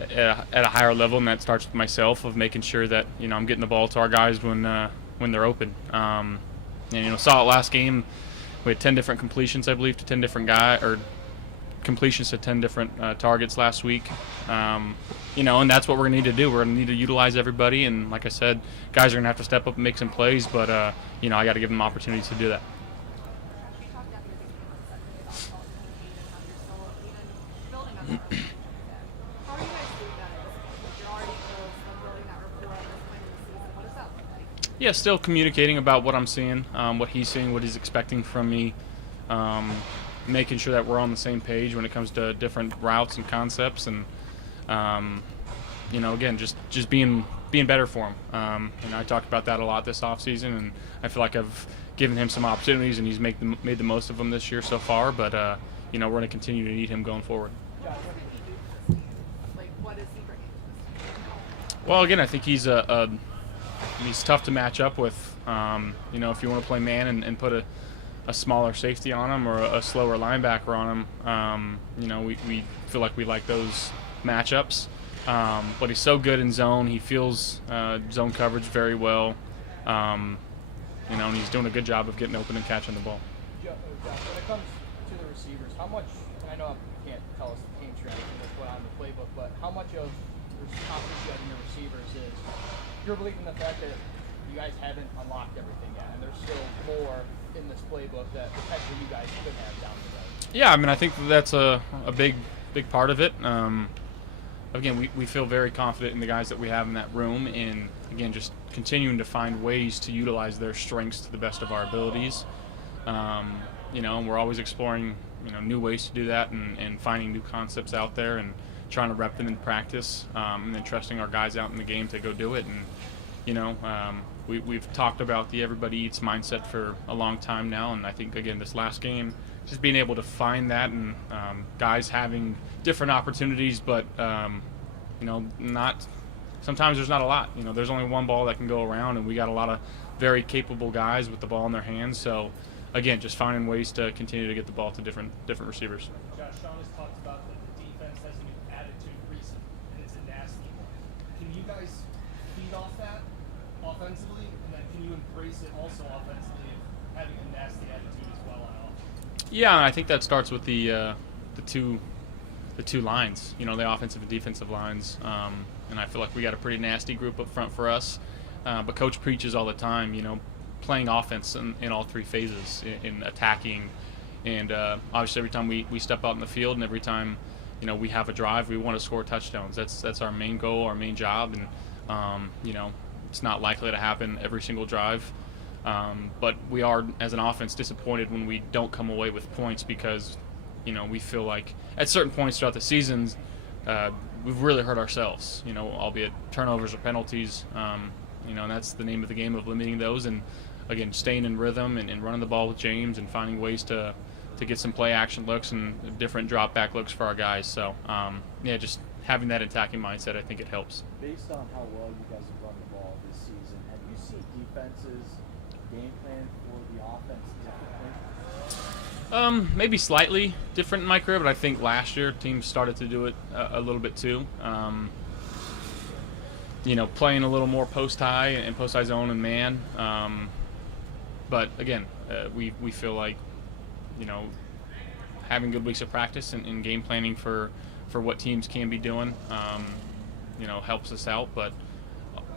at a higher level, and that starts with myself of making sure that I'm getting the ball to our guys when they're open. And saw it last game. We had 10 different completions, I believe, to 10 different completions to 10 different targets last week. And that's what we're going to need to do. We're going to need to utilize everybody, and like I said, guys are going to have to step up and make some plays, but I got to give them opportunities to do that. Yeah, still communicating about what I'm seeing, what he's seeing, what he's expecting from me, making sure that we're on the same page when it comes to different routes and concepts, and again, just being better for him. And I talked about that a lot this offseason, and I feel like I've given him some opportunities, and he's made the most of them this year so far. But we're going to continue to need him going forward. Well, again, I think he's he's tough to match up with. If you want to play man and put a smaller safety on him or a slower linebacker on him, we feel like we like those matchups. But he's so good in zone. He feels zone coverage very well. And he's doing a good job of getting open and catching the ball. When it comes to the receivers, how much, and I know you can't tell us the game strategy that's put on the playbook, but how much of the confidence you have in your receivers is your belief in the fact that you guys haven't unlocked everything yet, and there's still more in this playbook that potentially you guys could have down the road? Yeah, I think that's a big part of it. Again, we feel very confident in the guys that we have in that room, and again, just continuing to find ways to utilize their strengths to the best of our abilities. And we're always exploring new ways to do that, and finding new concepts out there, and trying to rep them in practice, and then trusting our guys out in the game to go do it. And we've talked about the everybody eats mindset for a long time now, and I think again this last game, just being able to find that, and guys having different opportunities, but not sometimes there's not a lot. There's only one ball that can go around, and we got a lot of very capable guys with the ball in their hands. So again, just finding ways to continue to get the ball to different receivers. Josh, Sean has talked about that the defense has a new attitude recently, and it's a nasty one. Can you guys feed off that offensively, and then can you embrace it also offensively, having a nasty attitude as well on offense? Yeah, I think that starts with the two lines, the offensive and defensive lines, and I feel like we got a pretty nasty group up front for us. But Coach preaches all the time, playing offense in all three phases, in attacking, and obviously every time we step out in the field, and every time we have a drive, we want to score touchdowns. That's our main goal, our main job, and it's not likely to happen every single drive. But we are, as an offense, disappointed when we don't come away with points, because we feel like at certain points throughout the seasons we've really hurt ourselves, albeit turnovers or penalties, and that's the name of the game, of limiting those, and again staying in rhythm and running the ball with James, and finding ways to get some play action looks and different drop back looks for our guys. So just having that attacking mindset, I think it helps. Based on how well you guys have run the ball this season, have you seen defenses game plan for the offense differently? Maybe slightly different in my career, but I think last year teams started to do it a little bit too. Playing a little more post high and post high zone and man. But again, we feel like having good weeks of practice and game planning for what teams can be doing, helps us out. But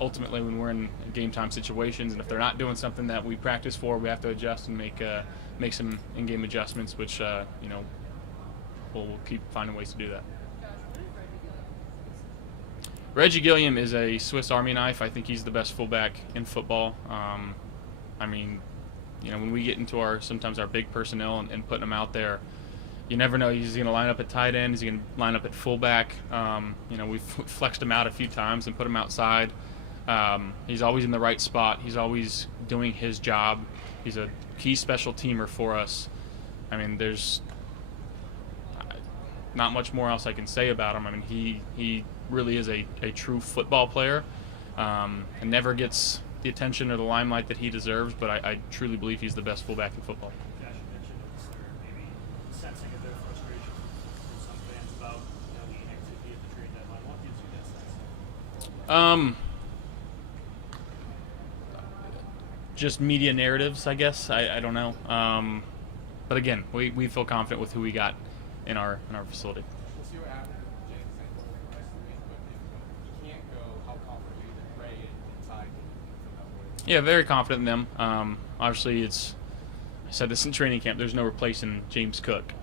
ultimately, when we're in game time situations, and if they're not doing something that we practice for, we have to adjust and make some in-game adjustments, which we'll keep finding ways to do that. Reggie Gilliam is a Swiss Army knife. I think he's the best fullback in football. When we get into sometimes our big personnel and putting them out there, you never know. He's going to line up at tight end. He's going to line up at fullback. We've flexed him out a few times and put him outside. He's always in the right spot. He's always doing his job. He's a key special teamer for us. There's not much more else I can say about him. He really is a true football player, and never gets the attention or the limelight that he deserves, but I truly believe he's the best fullback in football. Josh, you mentioned at the start, maybe sensing a bit of frustration from some fans about the activity at the trade deadline. Walk you Just media narratives, I guess. I don't know. But again, we feel confident with who we got in our facility. We'll see what happens with James St. the rest of the week, but if he can't go, how confident are you that Ray and Ty can fill that void? Yeah, very confident in them. Obviously, I said this in training camp. There's no replacing James Cook.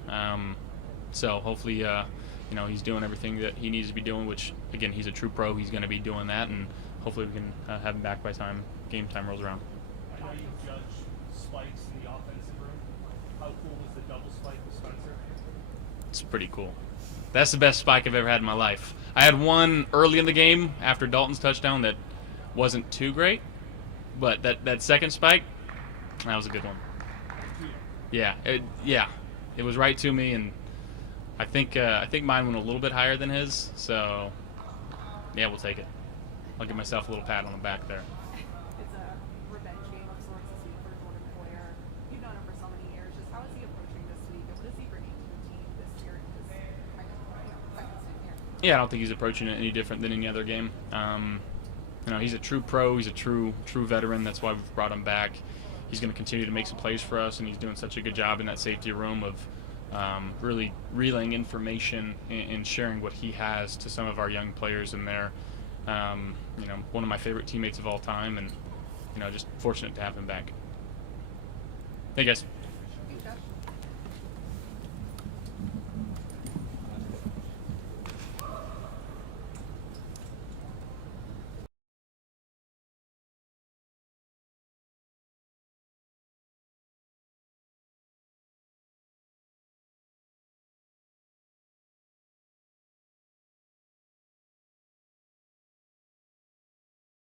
So hopefully, he's doing everything that he needs to be doing. Which again, he's a true pro. He's going to be doing that, and hopefully we can have him back by time game time rolls around. I know you judge spikes in the offensive room. How cool was the double spike with Spencer? It's pretty cool. That's the best spike I've ever had in my life. I had one early in the game after Dalton's touchdown that wasn't too great, but that second spike, that was a good one. Yeah, it was right to me, and I think mine went a little bit higher than his. So yeah, we'll take it. I'll give myself a little pat on the back there. It's a revenge game of sorts this week for Jordan Poyer. You've known him for so many years. Just how is he approaching this week, and what is he bringing to the team this year in his kind of second season here? Yeah, I don't think he's approaching it any different than any other game. He's a true pro. He's a true veteran. That's why we've brought him back. He's going to continue to make some plays for us, and he's doing such a good job in that safety room of really relaying information and sharing what he has to some of our young players in there. One of my favorite teammates of all time, and just fortunate to have him back. Hey guys.